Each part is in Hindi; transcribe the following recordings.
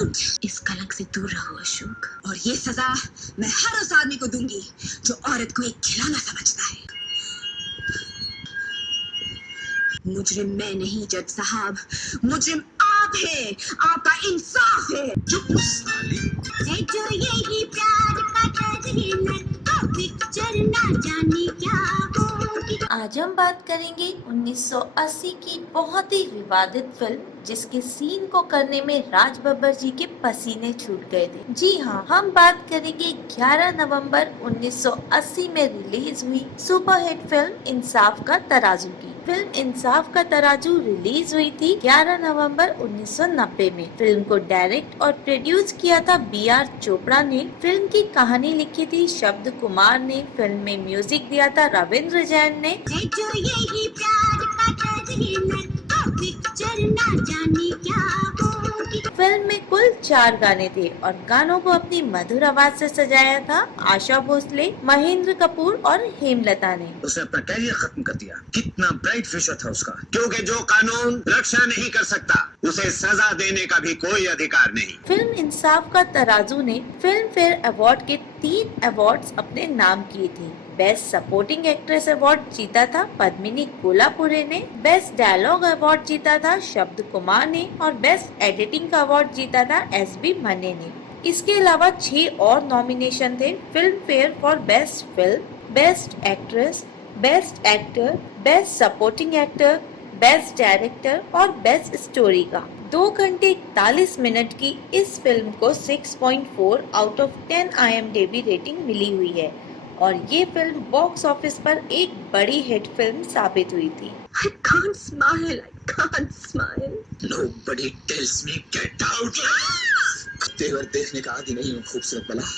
आउट। इस कलंक से दूर रहो अशोक, और ये सजा मैं हर उस आदमी को दूंगी जो औरत को एक खिलौना समझता है। मुजरिम मैं नहीं जज साहब, मुजरिम आप है, आपका इंसाफ है। चुप साली। जो यही प्यार का तजहीन तो पिक्चर ना जाने क्या होगी। आज हम बात करेंगे 1980 की बहुत ही विवादित फिल्म जिसके सीन को करने में राज बब्बर जी के पसीने छूट गए थे। जी हाँ, हम बात करेंगे 11 नवंबर 1980 में रिलीज हुई सुपरहिट फिल्म इंसाफ का तराजू की। फिल्म इंसाफ का तराजू रिलीज हुई थी 11 नवंबर 1990 में। फिल्म को डायरेक्ट और प्रोड्यूस किया था B.R. चोपड़ा ने। फिल्म की कहानी लिखी थी शब्द कुमार ने। फिल्म में म्यूजिक दिया था रविंद्र जैन ने। जो यही प्यार का तजहीन तो पिक्चर ना जाने क्या होगी। फिल्म में कुल 4 गाने थे और गानों को अपनी मधुर आवाज से सजाया था आशा भोसले, महेंद्र कपूर और हेमलता ने। उसने अपना कैरियर खत्म कर दिया। कितना ब्राइट फ्यूचर था उसका, क्योंकि जो कानून रक्षा नहीं कर सकता उसे सजा देने का भी कोई अधिकार नहीं। फिल्म इंसाफ का तराजू ने फिल्म फेयर अवार्ड के 3 अवार्ड्स अपने नाम किए थे। बेस्ट सपोर्टिंग एक्ट्रेस अवार्ड जीता था पद्मिनी कोल्हापुरे ने। बेस्ट डायलॉग अवार्ड जीता था शब्द कुमार ने और बेस्ट एडिटिंग का अवार्ड जीता था SB मने ने। इसके अलावा 6 और नॉमिनेशन थे film fair for best film, best actress, best actor, best supporting actor, best director और बेस्ट स्टोरी का। 2 घंटे 41 मिनट की इस फिल्म को 6.4 आउट ऑफ 10 IMDb रेटिंग मिली हुई है और ये फिल्म बॉक्स ऑफिस पर एक बड़ी हिट फिल्म साबित हुई थी। I can't smile, I can't smile. Nobody tells me get out. तेवर देखने का आदि नहीं हूँ खूबसूरत बला।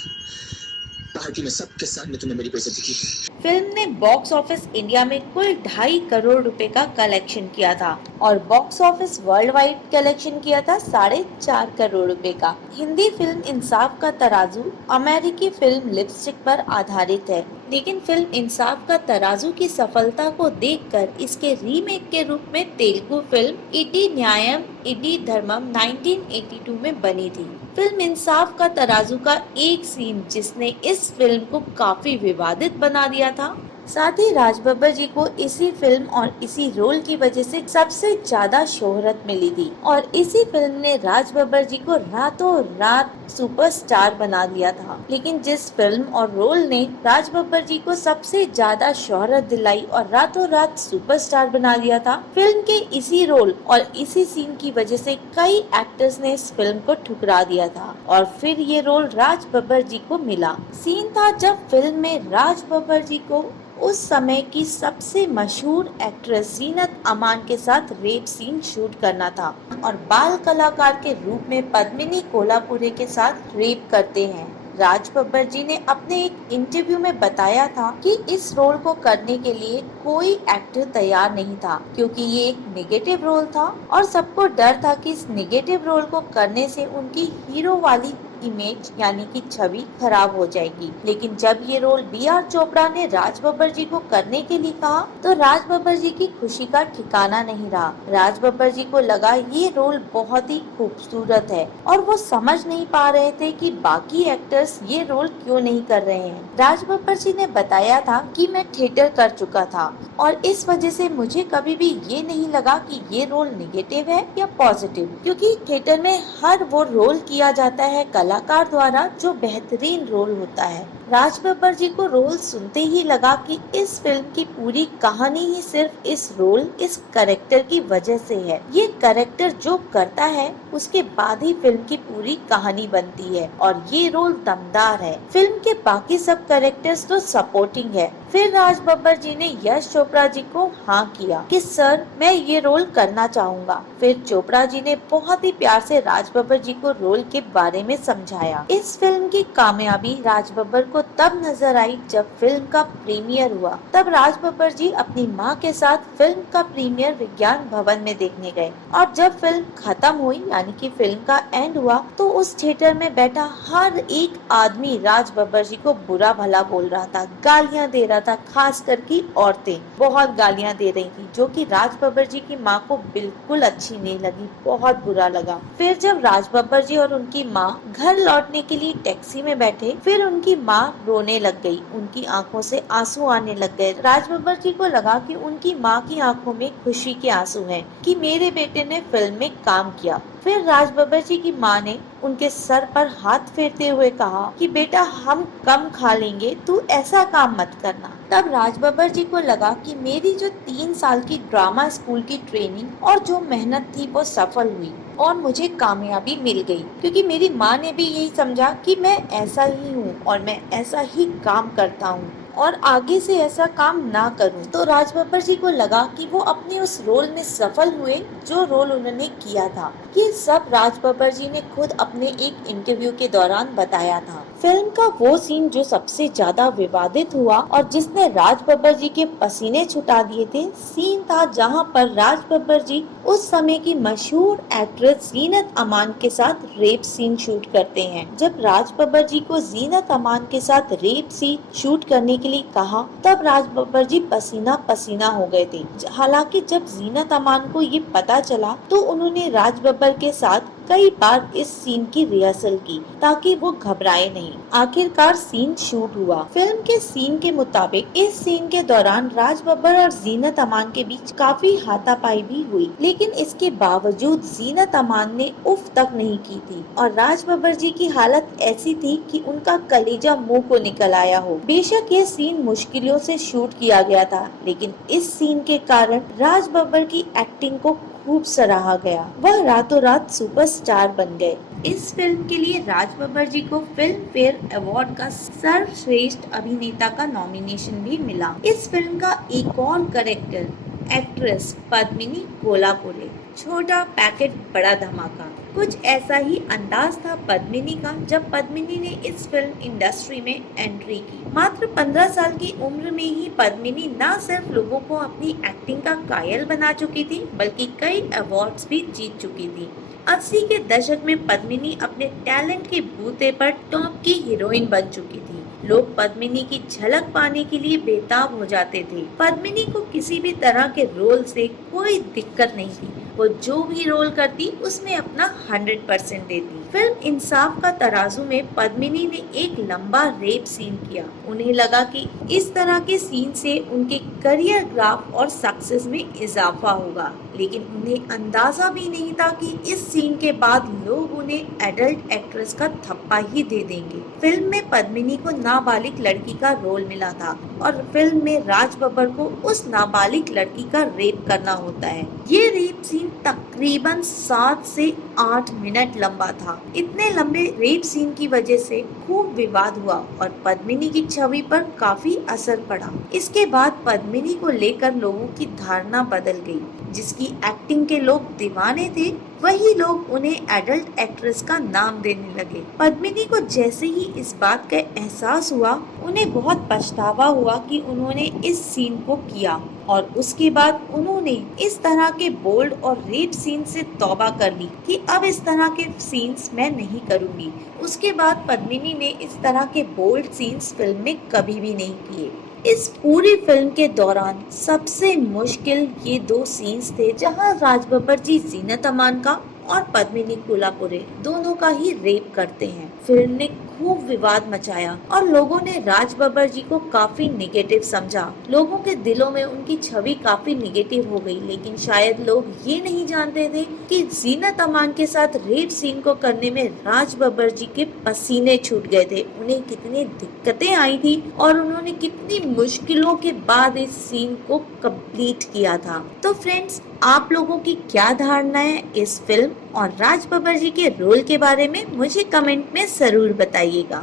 पार्टी में सबके सामने तुमने मेरी बेइज्जती की। फिल्म ने बॉक्स ऑफिस इंडिया में कुल 2.5 करोड़ रुपए का कलेक्शन किया था और box office world wide collection किया था 4.5 करोड़ रुपए का। हिंदी फिल्म इंसाफ का तराजू अमेरिकी फिल्म लिपस्टिक पर आधारित है, लेकिन फिल्म इंसाफ का तराजू की सफलता को देखकर इसके रीमेक के रूप में तेलुगु फिल्म इडी न्यायम इडी धर्मम 1982 में बनी थी। फिल्म इंसाफ का तराजू का एक सीन जिसने इस फिल्म को काफी विवादित बना दिया था। साथ ही राज बब्बर जी को इसी फिल्म और इसी रोल की वजह से सबसे ज्यादा शोहरत मिली थी और इसी फिल्म ने राज बब्बर जी को रातों रात सुपरस्टार बना दिया था। लेकिन जिस फिल्म और रोल ने राज बब्बर जी को सबसे ज्यादा शोहरत दिलाई और रातों रात सुपरस्टार बना दिया था, फिल्म के इसी रोल और इसी सीन की वजह से कई एक्टर्स ने इस फिल्म को ठुकरा दिया था और फिर ये रोल राज बब्बर जी को मिला। सीन था जब फिल्म में राज बब्बर जी को उस समय की सबसे मशहूर एक्ट्रेस जीनत अमान के साथ रेप सीन शूट करना था और बाल कलाकार के रूप में पद्मिनी कोल्हापुरे के साथ रेप करते हैं। राज बब्बर जी ने अपने एक इंटरव्यू में बताया था कि इस रोल को करने के लिए कोई एक्टर तैयार नहीं था क्योंकि ये एक नेगेटिव रोल था और सबको डर था कि इस नेगेटिव रोल को करने से उनकी हीरो वाली इमेज यानी कि छवि खराब हो जाएगी। लेकिन जब ये रोल B.R. चोपड़ा ने राज बब्बर जी को करने के लिए कहा तो राज बब्बर जी की खुशी का ठिकाना नहीं रहा। राज बब्बर जी को लगा ये रोल बहुत ही खूबसूरत है और वो समझ नहीं पा रहे थे कि बाकी एक्टर्स ये रोल क्यों नहीं कर रहे हैं। राज बब्बर जी ने बताया था कि मैं थिएटर कर चुका था और इस वजह से मुझे कभी भी ये नहीं लगा कि ये रोल नेगेटिव है या पॉजिटिव, क्योंकि थिएटर में हर वो रोल किया जाता है कलाकार द्वारा जो बेहतरीन रोल होता है। राज बब्बर जी को रोल सुनते ही लगा कि इस फिल्म की पूरी कहानी ही सिर्फ इस रोल, इस कैरेक्टर की वजह से है। ये कैरेक्टर जो करता है उसके बाद ही फिल्म की पूरी कहानी बनती है और ये रोल दमदार है। फिल्म के बाकी सब कैरेक्टर्स तो सपोर्टिंग है। फिर राज बब्बर जी ने यश चोपड़ा जी को हाँ किया कि सर मैं ये रोल करना चाहूँगा। फिर चोपड़ा जी ने बहुत ही प्यार से राज बब्बर जी को रोल के बारे में समझाया। इस फिल्म की कामयाबी राज बब्बर को तब नजर आई जब फिल्म का प्रीमियर हुआ। तब राज बब्बर जी अपनी माँ के साथ फिल्म का प्रीमियर विज्ञान भवन में देखने गए और जब फिल्म खत्म हुई यानी कि फिल्म का एंड हुआ तो उस थिएटर में बैठा हर एक आदमी राज बब्बर जी को बुरा भला बोल रहा था, गालियां दे रहा था। खास करके औरतें बहुत गालियां दे रही थी जो कि राज बब्बर जी की माँ को बिल्कुल अच्छी नहीं लगी, बहुत बुरा लगा। फिर जब राज बब्बर जी और उनकी माँ घर लौटने के लिए टैक्सी में बैठे फिर उनकी माँ रोने लग गई, उनकी आंखों से आंसू आने लग गए। राज बब्बर जी को लगा कि उनकी माँ की आंखों में खुशी के आंसू हैं कि मेरे बेटे ने फिल्म में काम किया। फिर राज बब्बर जी की माँ ने उनके सर पर हाथ फेरते हुए कहा कि बेटा हम कम खा लेंगे, तू ऐसा काम मत करना। तब राज बब्बर जी को लगा कि मेरी जो 3 साल की ड्रामा स्कूल की ट्रेनिंग और जो मेहनत थी वो सफल हुई और मुझे कामयाबी मिल गई, क्योंकि मेरी माँ ने भी यही समझा कि मैं ऐसा ही हूँ और मैं ऐसा ही काम करता हूँ और आगे से ऐसा काम ना करूं। तो राज बब्बर जी को लगा कि वो अपने उस रोल में सफल हुए जो रोल उन्होंने किया था। ये सब राज बब्बर जी ने खुद अपने एक इंटरव्यू के दौरान बताया था। फिल्म का वो सीन जो सबसे ज्यादा विवादित हुआ और जिसने राज बब्बर जी के पसीने छुटा दिए थे, सीन था जहाँ पर राज बब्बर जी उस समय की मशहूर एक्ट्रेस जीनत अमान के साथ रेप सीन शूट करते हैं। जब राज बब्बर जी को जीनत अमान के साथ रेप सीन शूट करने के लिए कहा तब राज बब्बर जी पसीना पसीना हो गए थे। हालांकि जब जीनत अमान को ये पता चला तो उन्होंने राज बब्बर के साथ कई बार इस सीन की रिहर्सल की ताकि वो घबराए नहीं। आखिरकार सीन शूट हुआ। फिल्म के सीन के मुताबिक इस सीन के दौरान राज बब्बर और जीनत अमान के बीच काफी हाथापाई भी हुई, लेकिन इसके बावजूद जीनत अमान ने उफ तक नहीं की थी और राज बब्बर जी की हालत ऐसी थी कि उनका कलेजा मुंह को निकल आया हो। बेशक ये सीन मुश्किलों से शूट किया गया था, लेकिन इस सीन के कारण राज बब्बर की एक्टिंग को खूब सराहा गया। वह रातों रात सुपरस्टार बन गए। इस फिल्म के लिए राज बब्बर जी को फिल्म फेयर अवार्ड का सर्वश्रेष्ठ अभिनेता का नॉमिनेशन भी मिला। इस फिल्म का एक और कैरेक्टर एक्ट्रेस पद्मिनी कोल्हापुरे, छोटा पैकेट बड़ा धमाका, कुछ ऐसा ही अंदाज था पद्मिनी का जब पद्मिनी ने इस फिल्म इंडस्ट्री में एंट्री की। मात्र 15 साल की उम्र में ही पद्मिनी न सिर्फ लोगों को अपनी एक्टिंग का कायल बना चुकी थी बल्कि कई अवार्ड्स भी जीत चुकी थी। 80 के दशक में पद्मिनी अपने टैलेंट के बूते पर टॉप की हीरोइन बन चुकी थी। लोग पद्मिनी की झलक पाने के लिए बेताब हो जाते थे। पद्मिनी को किसी भी तरह के रोल से कोई दिक्कत नहीं थी, वो जो भी रोल करती उसमें अपना 100% देती। फिल्म इंसाफ का तराजू में पद्मिनी ने एक लंबा रेप सीन किया। उन्हें लगा कि इस तरह के सीन से उनके करियर ग्राफ और सक्सेस में इजाफा होगा, लेकिन उन्हें अंदाजा भी नहीं था कि इस सीन के बाद लोग उन्हें एडल्ट एक्ट्रेस का थप्पा ही दे देंगे। फिल्म में पद्मिनी को नाबालिग लड़की का रोल मिला था और फिल्म में राज बब्बर को उस नाबालिग लड़की का रेप करना होता है। ये रेप सीन तकरीबन 7 से 8 मिनट लंबा था। इतने लंबे रेप सीन की वजह से खूब विवाद हुआ और पद्मिनी की छवि पर काफी असर पड़ा। इसके बाद पद्मिनी को लेकर लोगों की धारणा बदल गई। जिसकी एक्टिंग के लोग दीवाने थे वही लोग उन्हें एडल्ट एक्ट्रेस का नाम देने लगे। पद्मिनी को जैसे ही इस बात का एहसास हुआ उन्हें बहुत पछतावा हुआ कि उन्होंने इस सीन को किया और उसके बाद उन्होंने इस तरह के बोल्ड और रेप सीन से तौबा कर ली कि अब इस तरह के सीन्स मैं नहीं करूंगी। उसके बाद पद्मिनी ने इस तरह के बोल्ड सीन्स फिल्म में कभी भी नहीं किए। इस पूरी फिल्म के दौरान सबसे मुश्किल ये 2 सीन्स थे जहां राज बब्बर जी जीनत अमान का और पद्मिनी कोल्हापुरे दोनों का ही रेप करते हैं। फिल्म ने खूब विवाद मचाया और लोगों ने राज बब्बर जी को काफी निगेटिव समझा। लोगों के दिलों में उनकी छवि काफी निगेटिव हो गई, लेकिन शायद लोग ये नहीं जानते थे कि जीनत अमान के साथ रेप सीन को करने में राज बब्बर जी के पसीने छूट गए थे, उन्हें कितनी दिक्कतें आई थी और उन्होंने कितनी मुश्किलों के बाद इस सीन को कंप्लीट किया था। तो फ्रेंड्स, आप लोगों की क्या धारणा है इस फिल्म और राज बब्बर जी के रोल के बारे में मुझे कमेंट में जरूर बताइएगा।